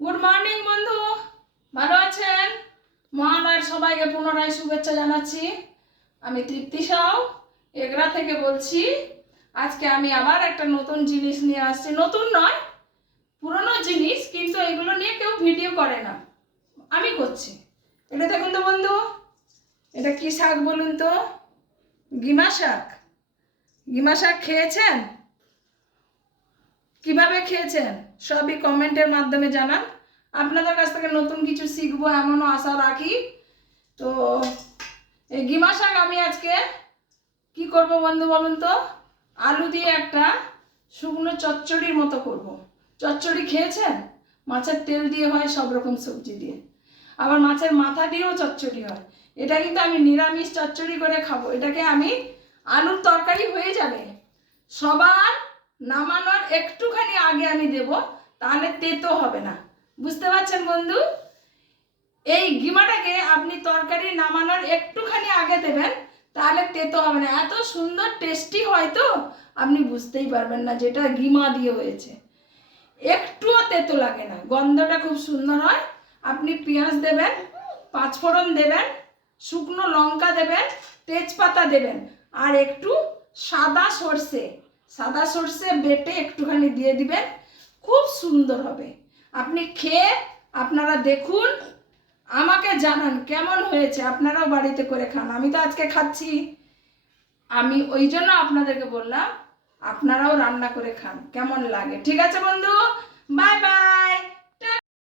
Good morning বন্ধু, ভালো আছেন? মহালয়ার সবাইকে পুনরায় শুভেচ্ছা জানাচ্ছি। আমি তৃপ্তি সাউ এগরা থেকে বলছি। আজকে আমি আবার একটা নতুন জিনিস নিয়ে আসছি। নতুন নয়, পুরনো জিনিস, কিন্তু এগুলো নিয়ে কেউ ভিডিও করে না, আমি করছি। এটা দেখুন তো বন্ধু, এটা কি শাক বলুন তো? গিমা শাক। গিমা শাক খেয়েছেন? কিভাবে খেয়েছেন সবই কমেন্টের মাধ্যমে জানান। আপনাদের কাছ থেকে নতুন কিছু শিখবো এমনও আশা রাখি। তো এই গিমা শাক আমি আজকে কি করব বন্ধু বলুন তো? আলু দিয়ে একটা শুকনো চচ্চড়ির মতো করব। চচ্চড়ি খেয়েছেন? মাছের তেল দিয়ে হয়, সব রকম সবজি দিয়ে, আবার মাছের মাথা দিয়েও চচ্চড়ি হয়। এটা কিন্তু আমি নিরামিষ চচ্চড়ি করে খাবো। এটাকে আমি আলুর তরকারি হয়ে যাবে, সবার নামানোর একটুখানি আগে আমি দেব, তাহলে তেতো হবে না। বুঝতে পারছেন বন্ধু? এই গিমাটাকে আপনি তরকারি নামানোর একটুখানি আগে দেবেন, তাহলে তেতো হবে না। এত সুন্দর টেস্টি হয়, তো আপনি বুঝতেই পারবেন না যেটা গিমা দিয়ে হয়েছে। একটুও তেতো লাগে না, গন্ধটা খুব সুন্দর হয়। আপনি পেঁয়াজ দেবেন, পাঁচফোড়ন দেবেন, শুকনো লঙ্কা দেবেন, তেজপাতা দেবেন, আর একটু সাদা সর্ষে বেটে একটুখানি দিয়ে দিবেন। খুব সুন্দর হবে। আপনি খেয়ে আপনারা দেখুন, আমাকে জানান কেমন হয়েছে। আপনারাও বাড়িতে করে খান। আমি তো আজকে খাচ্ছি, আমি ওই জন্য আপনাদেরকে বললাম আপনারাও রান্না করে খান, কেমন লাগে। ঠিক আছে বন্ধু, বাই বাই।